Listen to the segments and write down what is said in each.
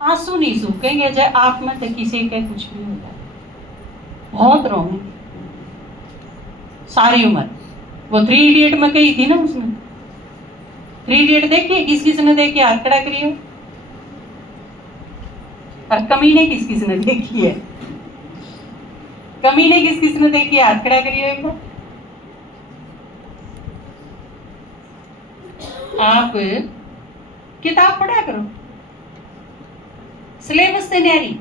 आंसू नहीं सूखेंगे जब आप में तो किसी के कुछ भी हो जाए, बहुत रोने सारी उम्र। वो 3 इडियट में कही थी ना उसने, 3 इडियट देखिए, किस किस ने देखी हाथ खड़ा करिए, और कमीने किस किस ने देखी है, कमीने किस किस ने देखी हाथ खड़ा करिए एक बार। आप किताब पढ़ा करो, सिलेबस से न्यारी,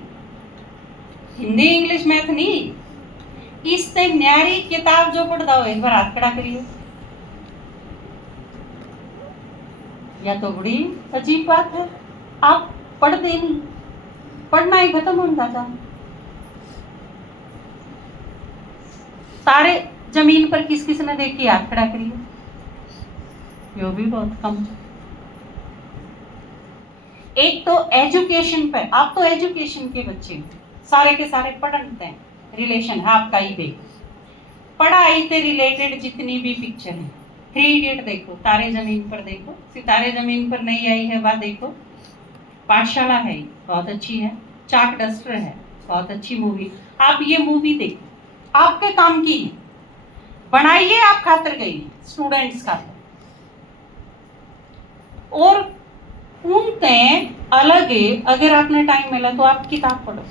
हिंदी इंग्लिश मैथ नहीं, इससे न्यारी किताब जो पढ़ता हो एक बार हाथ खड़ा करिए। या तो बड़ी अजीब बात है, आप पढ़ते नहीं, पढ़ना ही खत्म हो जाता। तारे जमीन पर किस किस ने देखी हाथ खड़ा करिए, यो भी बहुत कम। एक तो एजुकेशन पर, आप तो एजुकेशन के बच्चे सारे के सारे पढ़ते हैं, रिलेशन है आपका ही देख, पढ़ाई से रिलेटेड जितनी भी पिक्चर है, 3 इडियट देखो, तारे जमीन पर देखो, सितारे जमीन पर नहीं आई है वह देखो, पाठशाला है बहुत अच्छी है, चाक डस्टर है बहुत अच्छी मूवी, आप ये मूवी देखो, आपके काम की है, बनाइए आप खातिर गई स्टूडेंट्स खातिर, और उनते अलग अगर आपने टाइम मिला तो आप किताब पढ़ो,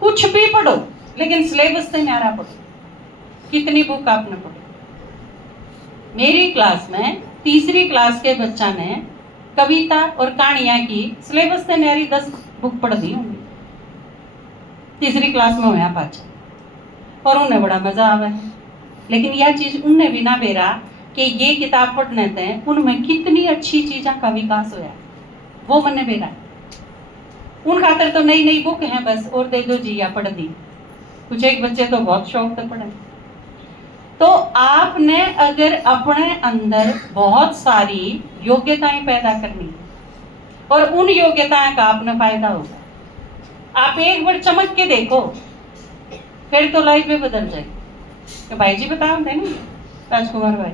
कुछ भी पढ़ो, लेकिन सिलेबस से न्यारा पढ़ो। कितनी बुक आपने पढ़ी? मेरी क्लास में 3री क्लास के बच्चा ने कविता और कहानियां की सिलेबस से न्यारी 10 बुक पढ़ दी होंगी, 3री क्लास में होया पाचा, और उन्हें बड़ा मजा आवा है। लेकिन यह चीज उनने भी ना बेरा कि ये किताब पढ़ने थे उनमें कितनी अच्छी चीज़ों का विकास होया, वो मैंने बेरा। उन खातर तो नई नई बुक हैं बस, और दे दो जी या पढ़ दी, कुछ एक बच्चे तो बहुत शौक से पढ़े। तो आपने अगर अपने अंदर बहुत सारी योग्यताएं पैदा करनी और उन योग्यताएं का आपने फायदा होगा, आप एक बार चमक के देखो, फिर तो लाइफ में बदल जाएगी। तो भाई जी बताओ थे ना, राजकुमार भाई,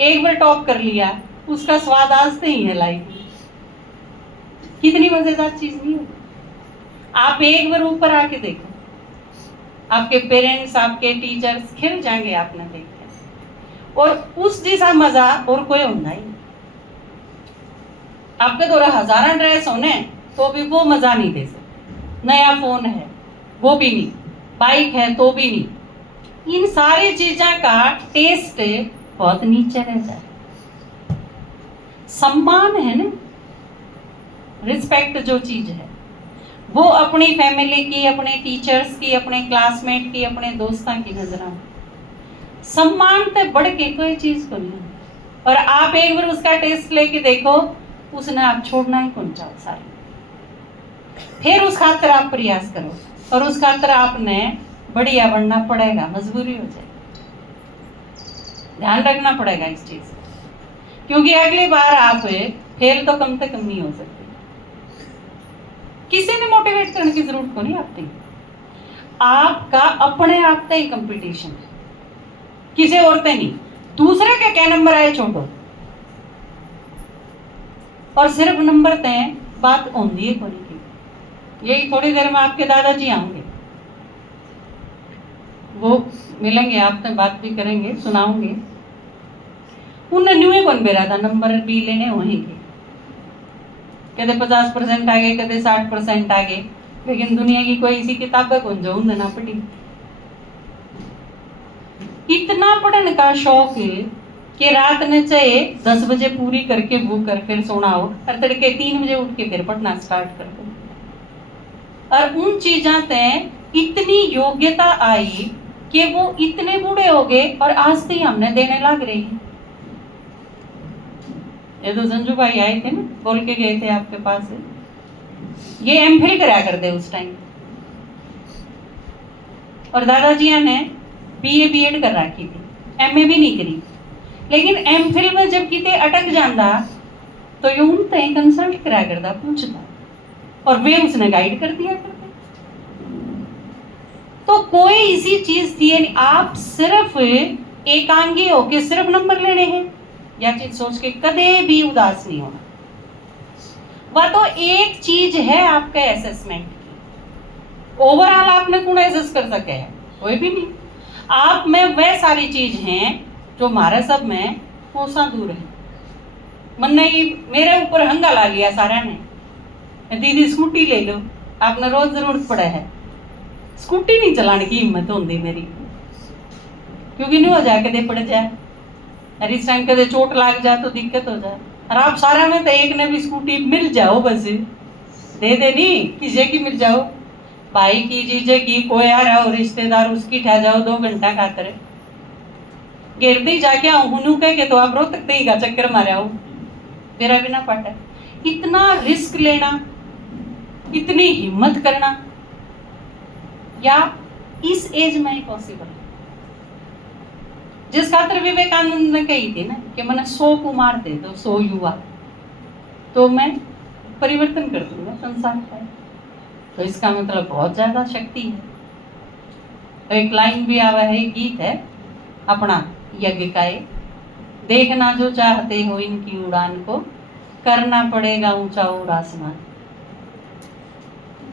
एक बार टॉप कर लिया, उसका स्वाद आज से ही है लाइफ में, कितनी मजेदार चीज नहीं है। आप एक बार ऊपर आके देखो, आपके पेरेंट्स, आपके टीचर्स खिल जाएंगे आपने देख के, और उस जैसा मजा और कोई होना ही। आपके द्वारा हजारों ड्रेस होने तो भी वो मजा नहीं दे सकते, नया फोन है वो भी नहीं, बाइक है तो भी नहीं, इन सारी चीजों का टेस्ट बहुत नीचे रहता है। सम्मान है ना, रिस्पेक्ट जो चीज है वो अपनी फैमिली की, अपने टीचर्स की, अपने क्लासमेट की, अपने दोस्तों की नजर में सम्मान से बढ़ के कोई चीज को नहीं। और आप एक बार उसका टेस्ट लेके देखो, उसने आप छोड़ना ही कौन चाहो सारे, फिर उस खातर आप प्रयास करो, और उस खातर आपने बढ़िया बनना पड़ेगा, मजबूरी हो जाए, ध्यान रखना पड़ेगा इस चीज का, क्योंकि अगली बार आप फेल तो कम से कम नहीं हो सकते। किसी ने मोटिवेट करने की जरूरत को नहीं आपकी, आपका अपने आप का ही कंपटीशन है, किसी और पे नहीं। दूसरे के क्या नंबर आए छोड़ो, और सिर्फ नंबर तय बात होंगी है कोई की। यही थोड़ी देर में आपके दादाजी आएंगे, वो मिलेंगे, आपसे बात भी करेंगे, सुनाओगे। उन्हें न्यू कौन बेरा था नंबर भी लेने वहीं के, कहते 50% आ गए, कहते 60% आ गए, लेकिन दुनिया की कोई ऐसी किताबें कौन जो उन्हें ना पढ़ी। इतना पढ़ने का शौक है कि रात ने चाहे 10 बजे पूरी करके बुक कर फिर सोना हो, और तड़के 3 बजे उठ के फिर पढ़ना स्टार्ट कर दो। और उन चीजों से इतनी योग्यता आई कि वो इतने बूढ़े हो गए और आज से हमने देने लग रही है। ये तो संजू भाई आए थे ना, बोल के गए थे आपके पास, ये एमफिल करा कर दे उस टाइम, और दादाजी ने बीए बीएड कर रखी थी, एमए भी नहीं करी, लेकिन एमफिल में जब किते अटक जाता तो ये उनसे कंसल्ट करा करता, पूछता, और वे उसने गाइड कर दिया करते। तो कोई इसी चीज थी नहीं, आप सिर्फ एकांगी होके सिर्फ नंबर लेने हैं, यह चीज सोच के कदे भी उदास नहीं होना। वह तो एक चीज है आपके असेसमेंट की, ओवरऑल आपने कौन एसेस कर सके है? कोई भी नहीं। आप में वह सारी चीज हैं जो हमारे सब में कोसा दूर है। मन नहीं मेरे ऊपर हंगा ला लिया सारा ने, दीदी स्कूटी ले लो, आपने रोज जरूरत पड़ा है। स्कूटी नहीं चलाने की हिम्मत होती मेरी, क्योंकि नहीं हो जाए कदे पड़ जाए, अरे इस टाइम कदे चोट लाग जाए तो दिक्कत हो जाए। और आप सारा में तो एक ने भी स्कूटी मिल जाओ, बस दे दे नहीं किसी की मिल जाओ, भाई की जीजे की कोई आ रहा हो रिश्तेदार उसकी ठह जाओ 2 घंटा खातर गिरती जाके आऊँ कह के तो आप रो तक का चक्कर मारे आओ मेरा बिना पट है। इतना रिस्क लेना, इतनी हिम्मत करना, या इस एज में ही पॉसिबल है? जिस खातर विवेकानंद ने कही थी ना कि मैंने 100 को मार दे दो 100 युवा तो मैं परिवर्तन कर दूंगा संसार का। तो इसका मतलब बहुत ज्यादा शक्ति है। एक लाइन भी आवा है, गीत है अपना यज्ञ का, देखना जो चाहते हो इनकी उड़ान को, करना पड़ेगा ऊंचा और आसमान।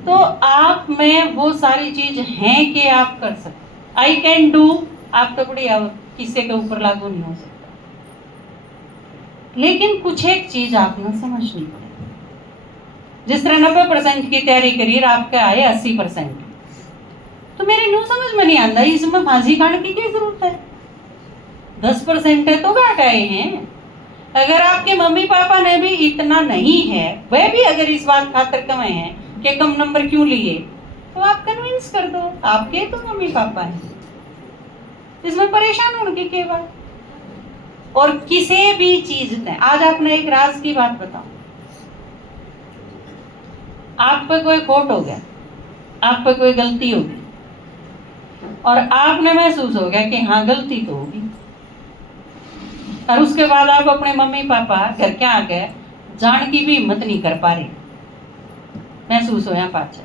तो आप में वो सारी चीज हैं कि आप कर सकते, आई कैन डू, आप तो बड़ी किसी के ऊपर लागू नहीं हो सकता। लेकिन कुछ एक चीज आपने समझनी पड़ेगी। जिस तरह 90% की तैयारी करी आपका आए 80%, तो मेरे न्यू समझ में नहीं आता इसमें फांसी खाने की क्या जरूरत है? 10% है तो घाट आए हैं। अगर आपके मम्मी पापा ने भी इतना नहीं है, वह भी अगर इस बात खातर कमाए हैं कि कम नंबर क्यों लिए, तो आप कन्विंस कर दो, आपके तो मम्मी पापा हैं, इसमें परेशान होने की क्या बात। और किसी भी चीज में आज आपने एक राज की बात बताओ, आप पे कोई खोट हो गया, आप पे कोई गलती होगी और आपने महसूस हो गया कि हाँ गलती तो होगी, और उसके बाद आप अपने मम्मी पापा घर के आगे जान की भी हिम्मत नहीं कर पा रहे, महसूस हो यहाँ पाचा।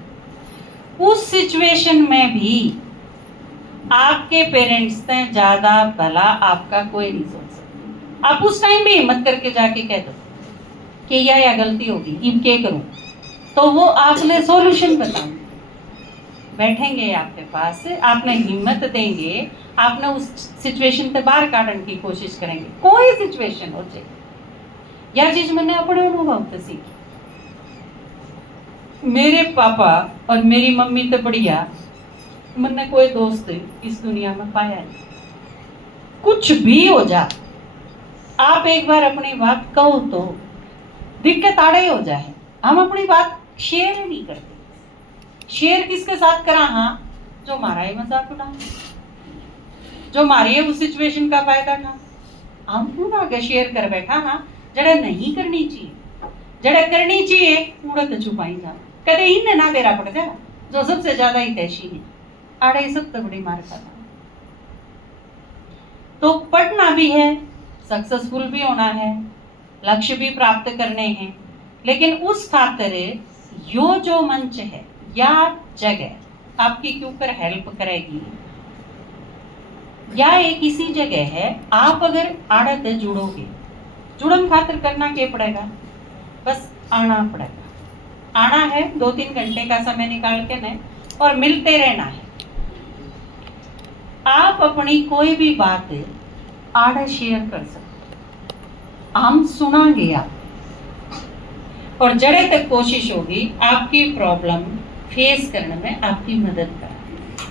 उस सिचुएशन में भी आपके पेरेंट्स से ज्यादा भला आपका कोई नहीं सोच सकता। आप उस टाइम भी हिम्मत करके जाके कह दो कि या गलती होगी, अब क्या करूं, तो वो आपने सॉल्यूशन बताएंगे, बैठेंगे आपके पास, आपने हिम्मत देंगे, आपने उस सिचुएशन से बाहर काटने की कोशिश करेंगे, कोई सिचुएशन हो जाए। यह चीज मैंने अपने अनुभव से सीखी। मेरे पापा और मेरी मम्मी तो बढ़िया, मैंने कोई दोस्त इस दुनिया में पाया नहीं। कुछ भी हो जा, आप एक बार अपनी बात कहो तो दिक्कत आड़े हो जाए, हम अपनी बात शेयर नहीं करते। शेयर किसके साथ करा? हाँ, जो हमारा ही मजाक उड़ा, जो हमारी उस सिचुएशन का फायदा था, हम क्यों आगे शेयर कर बैठा। हाँ, जड़ा नहीं करनी चाहिए, जड़ा करनी चाहिए उड़त छुपाई जा, कदे ही ना बेरा पड़ जा, जो सबसे ज्यादा ही तैशी है, आड़े सब तो बड़ी मार खाता। तो पढ़ना भी है, सक्सेसफुल भी होना है, लक्ष्य भी प्राप्त करने हैं, लेकिन उस खातिर यो जो मंच है या जगह आपकी क्यों कर हेल्प करेगी, या एक इसी जगह है, आप अगर आड़त जुड़ोगे, जुड़न खातिर करना क्या पड़ेगा? बस आना पड़ेगा। आना है 2-3 घंटे का समय निकाल के न, और मिलते रहना है। आप अपनी कोई भी बात आड़े शेयर कर सकते, हम सुनांगे आप, और जड़े तक कोशिश होगी आपकी प्रॉब्लम फेस करने में आपकी मदद करना,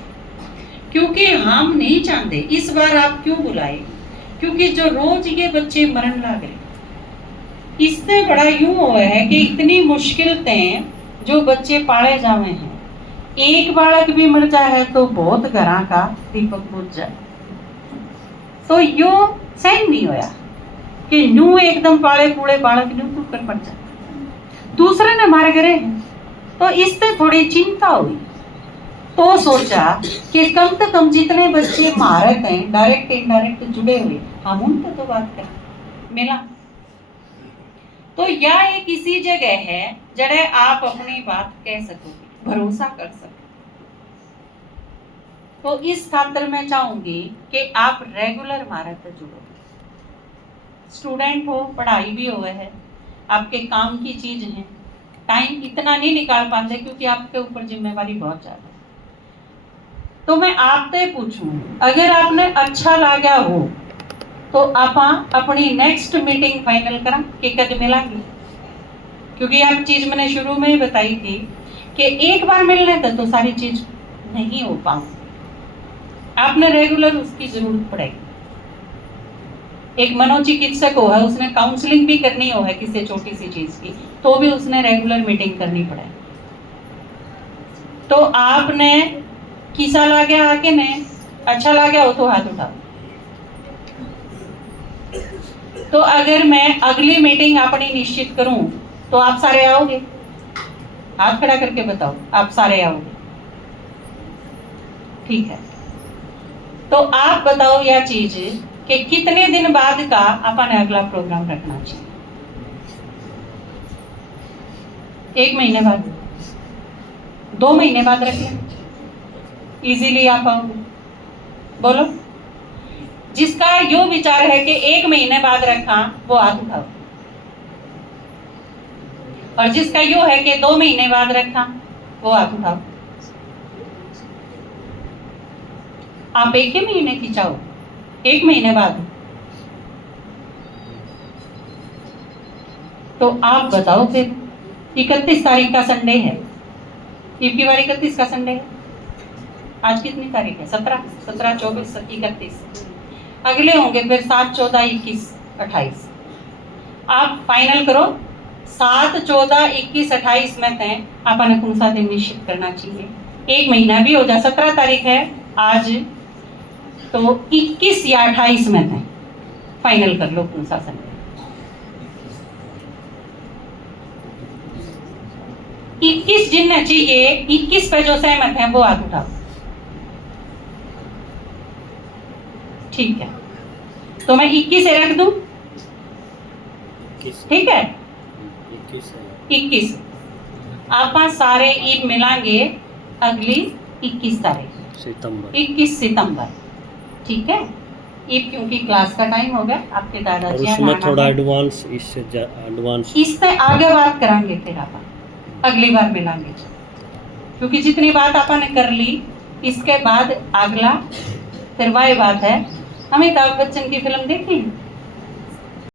क्योंकि हम नहीं चाहते इस बार आप क्यों बुलाए, क्योंकि जो रोज ये बच्चे मरण लग रहे, इससे बड़ा यूं हुआ है कि इतनी मुश्किल थे जो बच्चे पाले जावे हैं, एक बालक भी मर जाए तो बहुत घरा का दीपक बुझ जाए। तो यो सहन नहीं होया कि नू एकदम पाले पूरे बालक नू तू कर मर जाए, दूसरे ने मारे गए। तो इससे थोड़ी चिंता हुई, तो सोचा कि कम से कम जितने बच्चे मारत हैं डायरेक्ट इनडायरेक्ट जुड़े हुए, हम उन तो बात करें मिला। तो यह एक इसी जगह है जड़े आप अपनी बात कह सकोगे, भरोसा कर सको। तो इस खातर मैं चाहूंगी कि आप रेगुलर हमारे से जुड़ो। स्टूडेंट हो, पढ़ाई भी हुआ है, आपके काम की चीज है, टाइम इतना नहीं निकाल पाते क्योंकि आपके ऊपर जिम्मेवारी बहुत ज़्यादा। तो मैं आपसे पूछूं, अगर आपने अच्छा लगा हो तो आप अपनी नेक्स्ट मीटिंग फाइनल करा कि कद मिलेंगे, क्योंकि आप चीज मैंने शुरू में ही बताई थी कि एक बार मिलने तक तो सारी चीज नहीं हो पाऊँ, आपने रेगुलर उसकी जरूरत पड़ेगी। एक मनोचिकित्सक हो है, उसने काउंसलिंग भी करनी हो है किसी छोटी सी चीज की, तो भी उसने रेगुलर मीटिंग करनी पड़े। तो आपने किसा ला गया आके ने अच्छा ला गया हो तो हाथ उठाओ। तो अगर मैं अगली मीटिंग अपनी निश्चित करूं तो आप सारे आओगे? हाथ खड़ा करके बताओ, आप सारे आओगे? ठीक है, तो आप बताओ यह चीज कि कितने दिन बाद का अपन अगला प्रोग्राम रखना चाहिए? 1 महीने बाद, 2 महीने बाद रख लें, इजीली आप आओगे। बोलो, जिसका यो विचार है कि 1 महीने बाद रखा वो हाथ उठाओ, और जिसका यो है कि 2 महीने बाद रखा वो हाथ उठाओ। आप 1 ही महीने की चाहो, 1 महीने बाद? तो आप बताओ फिर, 31 तारीख का संडे है, की बार 31 का संडे है। आज कितनी तारीख है? 17, 17, 24, 31। अगले होंगे फिर 7, 14, 21, 28। आप फाइनल करो, 7, 14, 21, 28 में तय अपन कौन सा दिन निश्चित करना चाहिए। 1 महीना भी हो जाए, 17 तारीख है आज, तो 21 या 28 में तय फाइनल कर लो कौन सा संडे। 21 जिनने चाहिए, 21 पे जो सहमत है वो हाथ उठाओ। ठीक है, तो मैं 21 से रख दूं? ठीक है, 21 आप सारे ईद मिलाएंगे अगली 21 तारीख सितंबर, 21 सितंबर। ठीक है, ईद क्योंकि क्लास का टाइम हो गया, आपके दादाजी उसमें थोड़ा एडवांस, इससे एडवांस इससे आगे बात करांगे, फिर आप अगली बार मिलांगे, क्योंकि जितनी बात आपने कर ली इसके बाद अगला फिर वही बात है। अमिताभ बच्चन की फिल्म देखी?